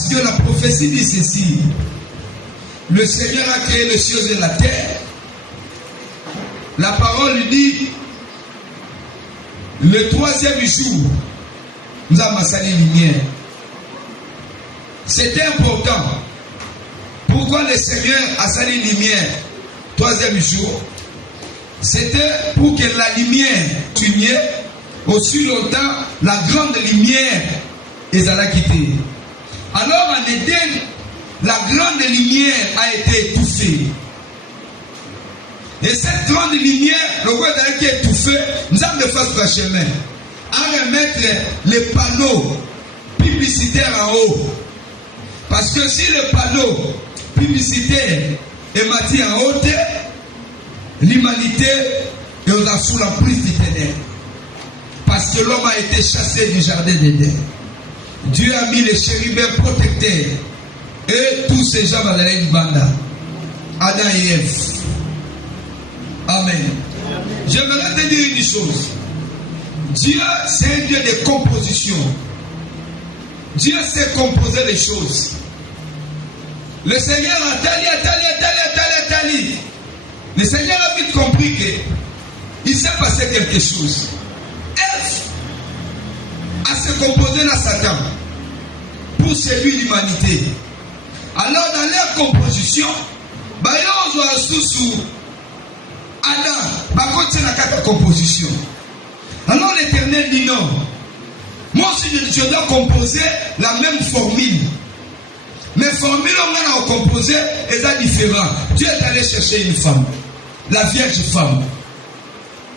Parce que la prophétie dit ceci. Le Seigneur a créé les cieux et la terre. La parole dit, le troisième jour, nous avons sali lumière. C'était important. Pourquoi le Seigneur a sali lumière? Troisième jour, c'était pour que la lumière lumière, aussi longtemps, la grande lumière est à la quitter. Alors en Éden, la grande lumière a été étouffée. Et cette grande lumière, le roi qui est étouffé, nous avons fait sur le chemin à remettre les panneaux publicitaires en haut. Parce que si le panneau publicitaire est mati en haut, l'humanité est sous l'emprise du ténèbre. Parce que l'homme a été chassé du jardin d'Éden. Dieu a mis les chérubins protecteurs. Et tous ces gens dans la banda. Adam et Ève. Amen. J'aimerais te dire une chose. Dieu, c'est un Dieu de composition. Dieu sait composer les choses. Le Seigneur a tali. Le Seigneur a vite compris qu'il s'est passé quelque chose. Ève a se composé dans Satan pour séduire l'humanité. Alors dans leur composition, ils ont sous Adam, c'est la carte de composition. Alors l'Éternel dit non. Moi aussi je dois composer la même formule. Mais formule on a composé est différent. Dieu est allé chercher une femme, la vierge femme.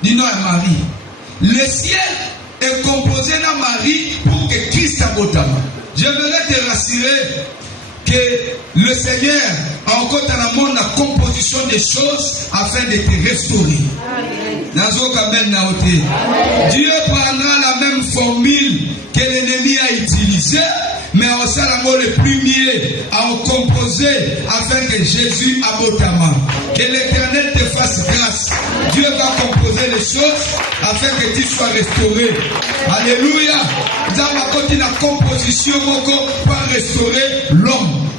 Dis non à Marie. Le ciel est composé dans Marie pour que Christ abotama. Je voudrais te rassurer que le Seigneur a encore dans le monde la composition des choses afin de te restaurer. Dieu prendra la même formule que l'ennemi a utilisée, mais on sait l'amour le premier à en composer afin que Jésus abotama. Que l'Éternel te fasse grâce. Dieu va composer les choses afin que tu sois restauré. Alléluia. Nous avons continué la composition pour restaurer l'homme.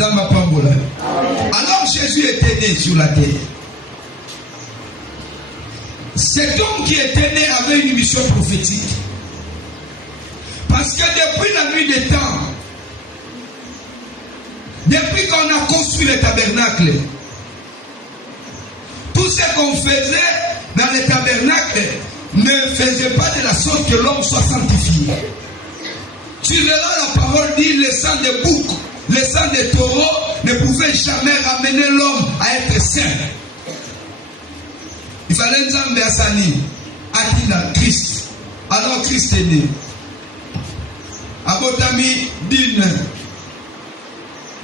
Alors Jésus était né sur la terre. Cet homme qui était né avait une mission prophétique. Parce que depuis la nuit des temps, depuis qu'on a construit le tabernacle, tout ce qu'on faisait dans le tabernacle ne faisait pas de la sorte que l'homme soit sanctifié. Tu verras la parole dit le sang des boucs, le sang des taureaux ne pouvait jamais ramener l'homme à être saint. Il fallait Nzambe Asani, Atila, Christ. Alors Christ est né. Abotami d'une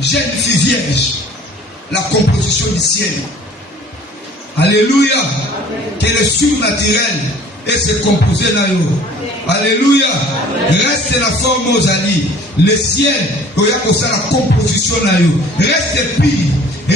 jeune fille vierge, la composition du ciel. Alléluia. Que le surnaturel et se composer dans l'eau. Alléluia. Reste la forme aux alliés. Le ciel, il y a la composition dans l'eau. Reste pire.